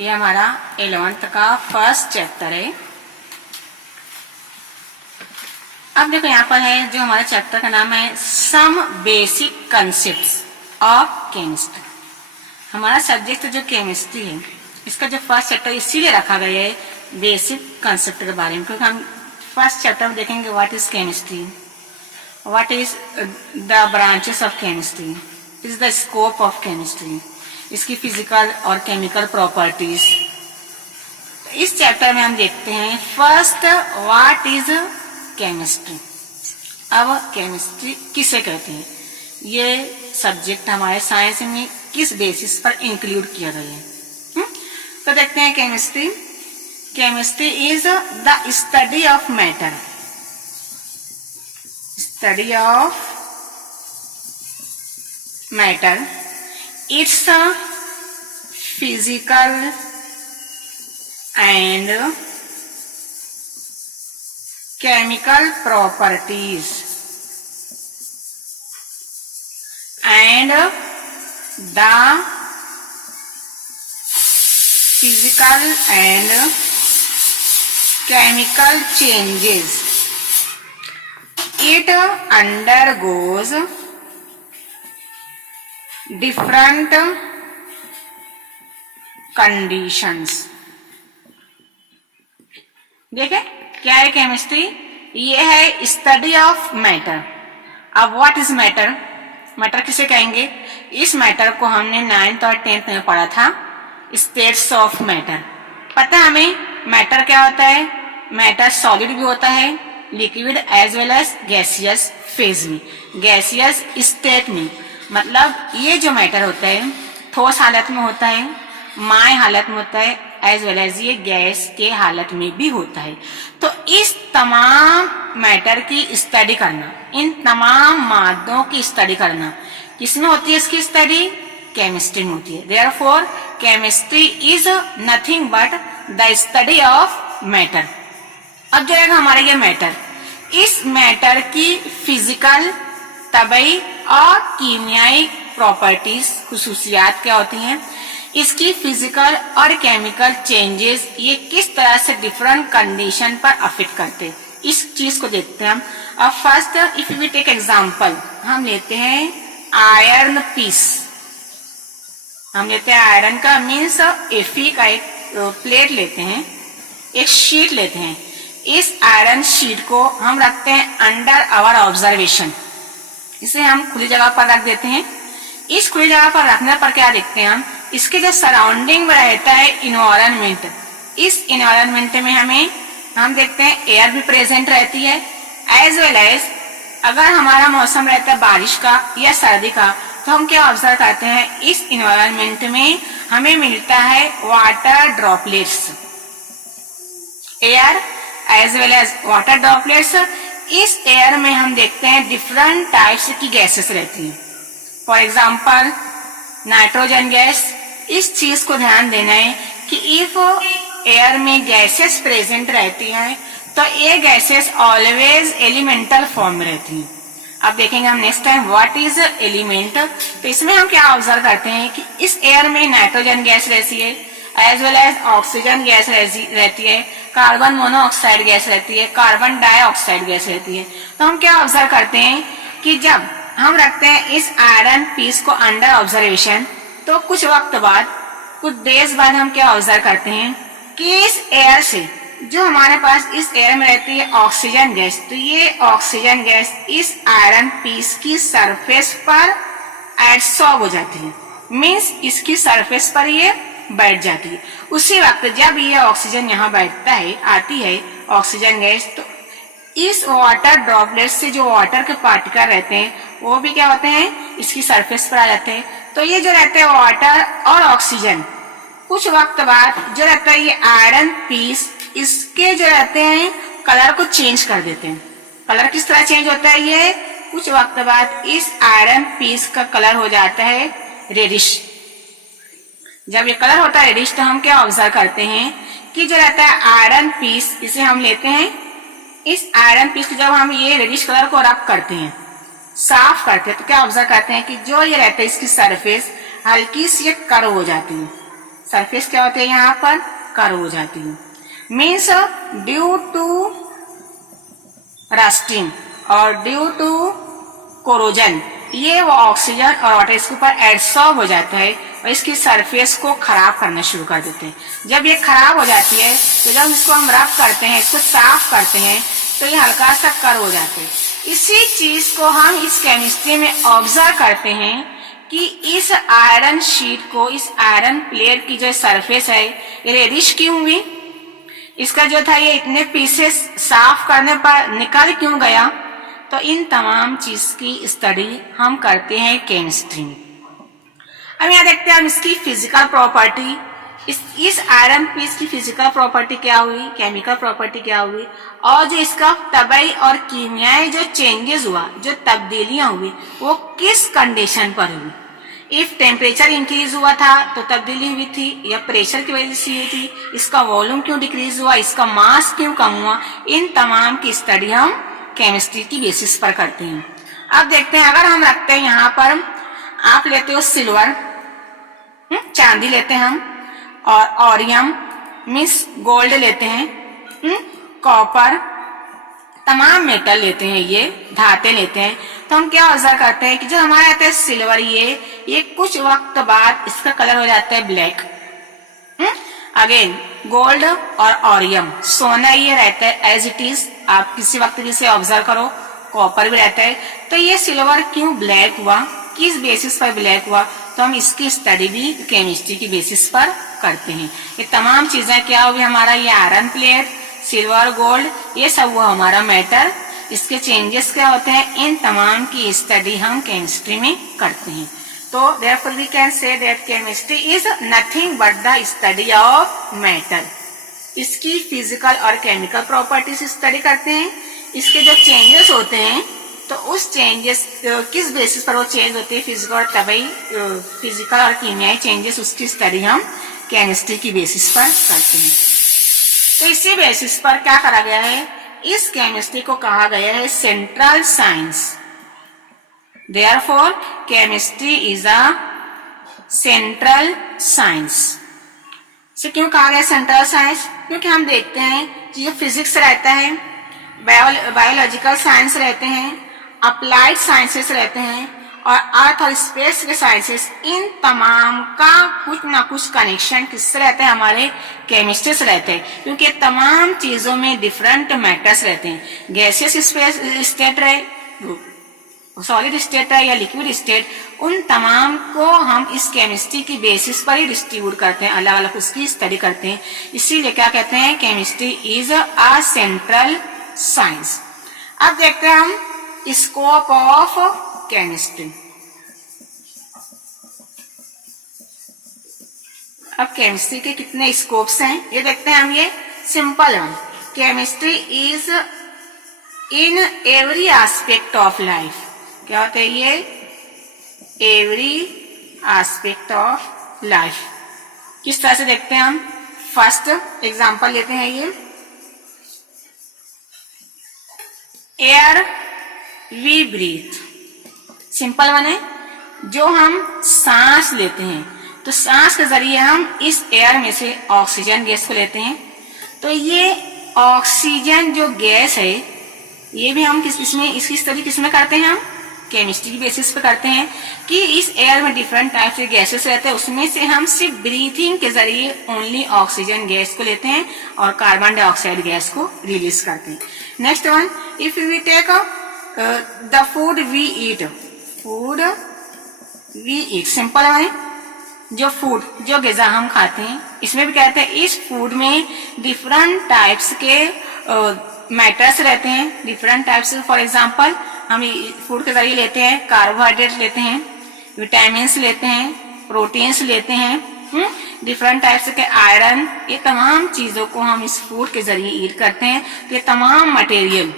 ये हमारा 11th का फर्स्ट चैप्टर है। अब देखो यहाँ पर है जो हमारे चैप्टर का नाम है some basic concepts of chemistry. हमारा सब्जेक्ट जो केमिस्ट्री है इसका जो फर्स्ट चैप्टर इसीलिए रखा गया है बेसिक कंसेप्ट के बारे में, क्योंकि हम फर्स्ट चैप्टर में देखेंगे what is chemistry, what is the branches of chemistry, is the scope of chemistry, इसकी फिजिकल और केमिकल प्रॉपर्टीज। इस चैप्टर में हम देखते हैं फर्स्ट व्हाट इज केमिस्ट्री। अब केमिस्ट्री किसे कहते हैं, ये सब्जेक्ट हमारे साइंस में किस बेसिस पर इंक्लूड किया गया है। तो देखते हैं chemistry. Chemistry is the study of matter, study of matter, it's physical and chemical properties and the physical and chemical changes it undergoes different conditions। देखें क्या है केमिस्ट्री, ये है स्टडी ऑफ मैटर। अब व्हाट इज मैटर, मैटर किसे कहेंगे, इस matter को हमने 9th और 10th में पढ़ा था, स्टेट्स ऑफ मैटर। पता है हमें मैटर क्या होता है, मैटर सॉलिड भी होता है, liquid as well as gaseous phase में, गैसियस स्टेट में। मतलब ये जो मैटर होता है ठोस हालत में होता है, माय हालत में होता है, एज वेल एज ये गैस के हालत में भी होता है। तो इस तमाम मैटर की स्टडी करना, इन तमाम मादों की स्टडी करना किसमें होती है, इसकी स्टडी केमिस्ट्री में होती है। Therefore chemistry is nothing but the study of matter. अब जो है हमारा ये मैटर, इस मैटर की फिजिकल, तबई और कीमियाई प्रॉपर्टीज, खुसूसियात क्या होती हैं, इसकी फिजिकल और केमिकल चेंजेस ये किस तरह से डिफरेंट कंडीशन पर अफेक्ट करते, इस चीज को देखते हैं हम। अब first if we take example, हम लेते हैं आयरन पीस। हम लेते हैं आयरन का मीन्स Fe का एक प्लेट लेते हैं, एक शीट लेते हैं। इस आयरन शीट को हम रखते हैं अंडर आवर ऑब्जर्वेशन, इसे हम खुली जगह पर रख देते हैं। इस खुली जगह पर रखने पर क्या देखते हैं हम, इसके जो सराउंडिंग में रहता है इन्वायरमेंट, इस इन्वायरमेंट में हम देखते हैं एयर भी प्रेजेंट रहती है, एज वेल एज अगर हमारा मौसम रहता है बारिश का या सर्दी का, तो हम क्या ऑब्जर्व करते हैं, इस इन्वायरमेंट में हमें मिलता है water droplets, air as well as water droplets. इस एयर में हम देखते हैं डिफरेंट टाइप्स की गैसेस रहती हैं। For example nitrogen gas. इस चीज को ध्यान देना है कि इफ एयर में गैसेस प्रेजेंट रहती हैं तो ये गैसेस ऑलवेज एलिमेंटल फॉर्म में रहती हैं। अब देखेंगे हम next time what is element. तो इसमें हम क्या ऑब्जर्व करते हैं कि इस एयर में नाइट्रोजन गैस रहती है, as well as oxygen gas रहती है, कार्बन मोनोऑक्साइड गैस रहती है, कार्बन डाइऑक्साइड गैस रहती है। तो हम क्या ऑब्जर्व करते हैं कि जब हम रखते हैं इस आयरन पीस को अंडर ऑब्जर्वेशन, तो कुछ वक्त बाद, कुछ देर बाद हम क्या ऑब्जर्व करते हैं कि इस एयर से जो हमारे पास इस एयर में रहती है ऑक्सीजन गैस, तो ये ऑक्सीजन गैस इस आयरन पीस की सरफेस पर एडसॉर्ब हो जाती है, मीन्स इसकी सरफेस पर ये बैठ जाती है। उसी वक्त जब ये ऑक्सीजन यहाँ बैठता है, आती है ऑक्सीजन गैस, तो इस वाटर ड्रॉपलेट से जो वाटर के पार्टिकल रहते हैं वो भी क्या होते हैं, इसकी सरफेस पर आ जाते हैं। तो ये जो रहते हैं वाटर और ऑक्सीजन, कुछ वक्त बाद जो रहता है ये आयरन पीस, इसके जो रहते हैं कलर को चेंज कर देते हैं। कलर किस तरह चेंज होता है, ये कुछ वक्त बाद इस आयरन पीस का कलर हो जाता है रेडिश। जब ये कलर होता है रेडिश, तो हम क्या ऑब्जर्व करते हैं कि जो रहता है आयरन पीस, इसे हम लेते हैं, इस आयरन पीस को जब हम ये रेडिश कलर को रब करते हैं, साफ करते हैं, तो क्या ऑब्जर्व करते हैं कि जो ये रहता है इसकी सरफेस हल्की सी कर्व हो जाती है, सरफेस क्या होती है यहाँ पर, कर्व हो जाती है। मीन्स ड्यू टू रस्टिंग और ड्यू टू कोरोजन ये वो ऑक्सीजन और वाटर इसके ऊपर एडसॉर्ब हो जाता है और इसकी सरफेस को खराब करना शुरू कर देते हैं। जब ये खराब हो जाती है तो जब इसको हम रब करते हैं, इसको साफ करते हैं, तो ये हल्का सा कर्व हो जाते हैं। इसी चीज को हम इस केमिस्ट्री में ऑब्जर्व करते हैं कि इस आयरन शीट को, इस आयरन प्लेट की जो सरफेस है ये रेडिश क्यों हुई, इसका जो था ये इतने पीसेस साफ करने पर निकल क्यों गया। तो इन तमाम चीज की स्टडी हम करते हैं केमिस्ट्री में। अब यहाँ देखते हैं हम इसकी फिजिकल प्रॉपर्टी, इस आयरन पीस की फिजिकल प्रॉपर्टी क्या हुई, केमिकल प्रॉपर्टी क्या हुई, और जो इसका तबई और कीमियाई जो चेंजेस हुआ, जो तब्दीलियां हुई, वो किस कंडीशन पर हुई। इफ टेम्परेचर इंक्रीज हुआ था तो तब्दीली हुई थी, या प्रेशर की वजह से हुई थी, इसका वॉल्यूम क्यों डिक्रीज हुआ, इसका मास क्यों कम हुआ, इन तमाम की स्टडी हम केमिस्ट्री की बेसिस पर करते हैं। अब देखते हैं, अगर हम रखते हैं यहाँ पर, आप लेते हो सिल्वर, चांदी लेते हैं हम, और ऑरियम मीन्स गोल्ड लेते हैं, कॉपर, तमाम मेटल लेते हैं, ये धाते लेते हैं, तो हम क्या ऑब्जर्व करते हैं कि जो हमारे आता है सिल्वर, ये कुछ वक्त बाद इसका कलर हो जाता है ब्लैक। अगेन गोल्ड और ऑरियम, सोना ये रहता है एज इट इज, आप किसी वक्त भी इसे ऑब्जर्व करो, कॉपर भी रहता है। तो ये सिल्वर क्यों ब्लैक हुआ, किस बेसिस पर ब्लैक हुआ, तो हम इसकी स्टडी भी केमिस्ट्री की बेसिस पर करते हैं। ये तमाम चीजें क्या हुई हमारा, ये आयरन प्लेट, सिल्वर, गोल्ड, ये सब वो हमारा मैटर, इसके चेंजेस क्या होते हैं, इन तमाम की स्टडी हम केमिस्ट्री में करते हैं। तो therefore we can say that chemistry is nothing but the study of matter। इसकी फिजिकल और केमिकल प्रॉपर्टीज स्टडी करते हैं, इसके जो चेंजेस होते हैं तो उस चेंजेस किस बेसिस पर वो चेंज होते हैं, फिजिकल और तबई, फिजिकल और कीमियाई चेंजेस, उसकी स्टडी हम केमिस्ट्री की बेसिस पर करते हैं। तो इसी बेसिस पर क्या करा गया है, इस केमिस्ट्री को कहा गया है central science. Therefore, chemistry is a central science। इसे क्यों कहा गया सेंट्रल साइंस, क्योंकि हम देखते हैं कि जो फिजिक्स रहता है, बायोलॉजिकल साइंस रहते हैं, अप्लाइड साइंसेस रहते हैं, और अर्थ और स्पेस के साइंसेस, इन तमाम का कुछ ना कुछ कनेक्शन किससे रहते हैं, हमारे केमिस्ट्री से रहते हैं। क्योंकि तमाम चीजों में डिफरेंट मैटर्स रहते हैं, गैसियस स्टेट रहे, सॉलिड स्टेट है या लिक्विड स्टेट, उन तमाम को हम इस केमिस्ट्री की बेसिस पर ही डिस्ट्रीब्यूट करते हैं, अलग अलग उसकी स्टडी करते हैं। इसीलिए क्या कहते हैं, chemistry is a central science. अब देखते हैं हम स्कोप ऑफ केमिस्ट्री। अब केमिस्ट्री के कितने स्कोप्स हैं ये देखते हैं हम। ये simple one, chemistry is in every aspect of life. क्या होता है ये, एवरी एस्पेक्ट ऑफ लाइफ। किस तरह से देखते हैं हम, फर्स्ट एग्जांपल लेते हैं, ये air we breathe, simple one है, जो हम सांस लेते हैं तो सांस के जरिए हम इस एयर में से ऑक्सीजन गैस को लेते हैं। तो ये ऑक्सीजन जो गैस है ये भी हम इसकी स्टडी किसमें करते हैं, हम केमिस्ट्री की बेसिस पे करते हैं कि इस एयर में डिफरेंट टाइप के गैसेस रहते हैं, उसमें से हम सिर्फ ब्रीथिंग के जरिए ओनली ऑक्सीजन गैस को लेते हैं और कार्बन डाइऑक्साइड गैस को रिलीज करते हैं। Next one, if we take the food we eat, food we eat, simple one है, जो फूड, जो ग़िज़ा हम खाते हैं, इसमें भी कहते हैं इस फूड में डिफरेंट टाइप्स के मैटर्स रहते हैं, डिफरेंट टाइप्स। फॉर एग्जांपल हम फूड के जरिए लेते हैं कार्बोहाइड्रेट लेते हैं, विटामिन्स लेते हैं, प्रोटीन्स लेते हैं, डिफरेंट टाइप्स के आयरन, ये तमाम चीजों को हम इस फूड के जरिए ईट करते हैं। तो ये तमाम मटेरियल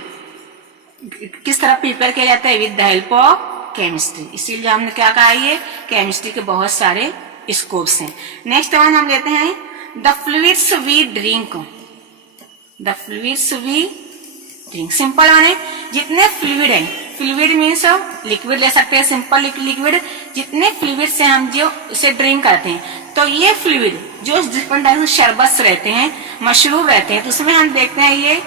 किस तरह प्रिपेयर किया जाता है, with the help of chemistry. इसीलिए हमने क्या कहा, ये केमिस्ट्री के बहुत सारे स्कोप्स हैं। नेक्स्ट वन हम लेते हैं the fluids we drink, the fluids we drink, simple one है, जितने फ्लूइड हैं फ्लूइड मीन्स लिक्विड ले सकते हैं, सिंपल लिक्विड, जितने फ्लूइड से हम जो इसे ड्रिंक करते हैं। तो ये फ्लूइड जो डिफरेंट टाइप के शरबत रहते हैं, मशरूब रहते हैं, तो उसमें हम देखते हैं ये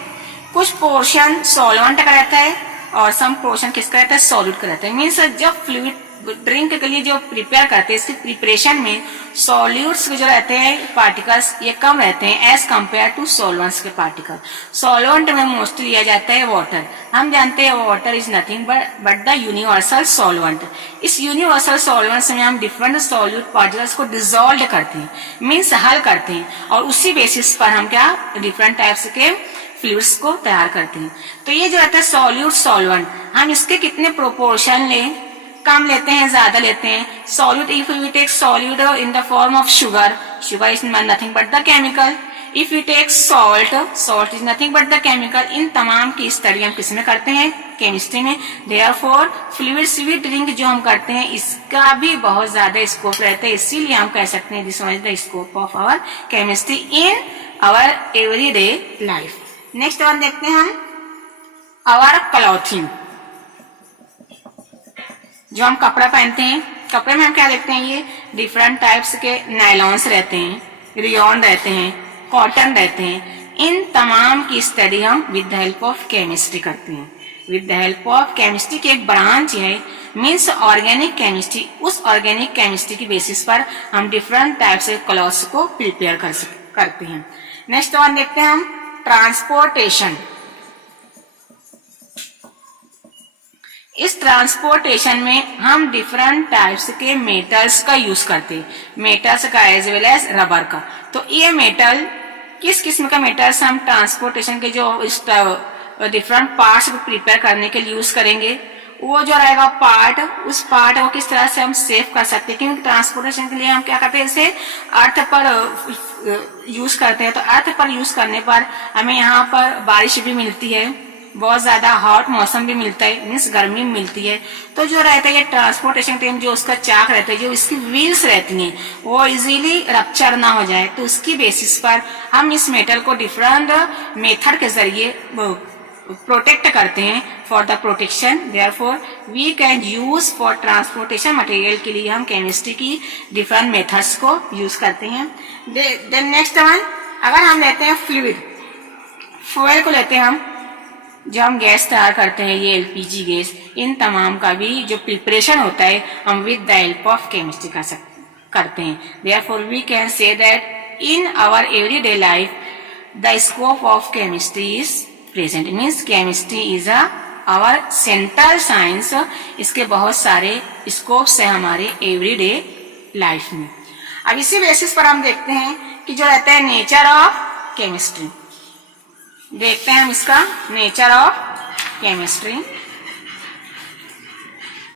कुछ पोर्शन सॉल्वेंट का रहता है और सम पोर्शन किसका रहता है, सॉल्यूट का रहता है। मीन्स जब फ्लूइड ड्रिंक के लिए जो प्रिपेयर करते हैं, इसकी प्रिपरेशन में सॉल्यूट्स जो रहते हैं पार्टिकल्स ये कम रहते हैं एज कंपेयर टू सॉल्वेंट्स के पार्टिकल। सॉल्वेंट में मोस्टली लिया जाता है वाटर। हम जानते हैं water is nothing but the universal solvent. इस यूनिवर्सल सॉल्वेंट्स में हम डिफरेंट सॉल्यूट पार्टिकल्स को डिसॉल्व करते हैं, मीन्स हल करते हैं, और उसी बेसिस पर हम क्या डिफरेंट टाइप्स के फ्लूइड्स को तैयार करते हैं। तो ये जो रहता है सॉल्यूट सॉल्वेंट, हम इसके कितने प्रोपोर्शन लें, कम लेते हैं, ज्यादा लेते हैं। Solute, if we take solute in the form of sugar, sugar is nothing but the chemical. If you take salt, salt is nothing but the chemical. इन तमाम की स्टडी हम किसमें करते हैं, केमिस्ट्री में। देयरफॉर फ्लूइड स्वीट ड्रिंक जो हम करते हैं इसका भी बहुत ज्यादा स्कोप रहता है, इसीलिए हम कह सकते हैं this is the scope of our chemistry in our everyday life. Next one देखते हैं हम आवर क्लॉथिंग, जो हम कपड़ा पहनते हैं। कपड़े में हम क्या देखते हैं, ये डिफरेंट टाइप्स के नायलॉन्स रहते हैं, रियॉन रहते हैं, कॉटन रहते हैं। इन तमाम की स्टडी हम with the help of chemistry करते हैं। With the help of chemistry की एक ब्रांच है, मीन्स ऑर्गेनिक केमिस्ट्री। उस ऑर्गेनिक केमिस्ट्री की बेसिस पर हम डिफरेंट टाइप्स के क्लॉथ्स को प्रिपेयर करते हैं। नेक्स्ट वन देखते हैं हम ट्रांसपोर्टेशन। इस ट्रांसपोर्टेशन में हम डिफरेंट टाइप्स के मेटल्स का यूज करते हैं, मेटल्स का एज वेल एज रबर का। तो ये मेटल किस किस्म का मेटल्स हम ट्रांसपोर्टेशन के जो डिफरेंट पार्ट्स को प्रिपेयर करने के लिए यूज करेंगे, वो जो रहेगा पार्ट, उस पार्ट को किस तरह से हम सेव कर सकते हैं। क्योंकि ट्रांसपोर्टेशन के लिए हम क्या करते हैं, इसे अर्थ पर यूज करते हैं। तो अर्थ पर यूज करने पर हमें यहाँ पर बारिश भी मिलती है, बहुत ज्यादा हॉट मौसम भी मिलता है, मीन्स गर्मी मिलती है। तो जो रहता है ये ट्रांसपोर्टेशन टाइम, जो उसका चाक रहता है, जो इसकी व्हील्स रहती हैं, वो इजीली रप्चर ना हो जाए, तो उसकी बेसिस पर हम इस मेटल को डिफरेंट मेथड के जरिए प्रोटेक्ट करते हैं for the protection. Therefore we can use for transportation material के लिए हम केमिस्ट्री की डिफरेंट मेथड्स को यूज करते हैं। देन नेक्स्ट वन, अगर हम लेते हैं फ्लूइड, फ्यूल को लेते हैं हम, जो हम गैस तैयार करते हैं, ये एलपीजी गैस, इन तमाम का भी जो प्रिपरेशन होता है हम with the help of chemistry करते हैं। Therefore we can say that in our everyday life the scope of chemistry is present. Means chemistry is our central science. इसके बहुत सारे स्कोप्स है हमारे एवरीडे लाइफ में। अब इसी बेसिस पर हम देखते हैं कि जो रहता है नेचर ऑफ केमिस्ट्री, देखते हैं हम इसका नेचर ऑफ केमिस्ट्री।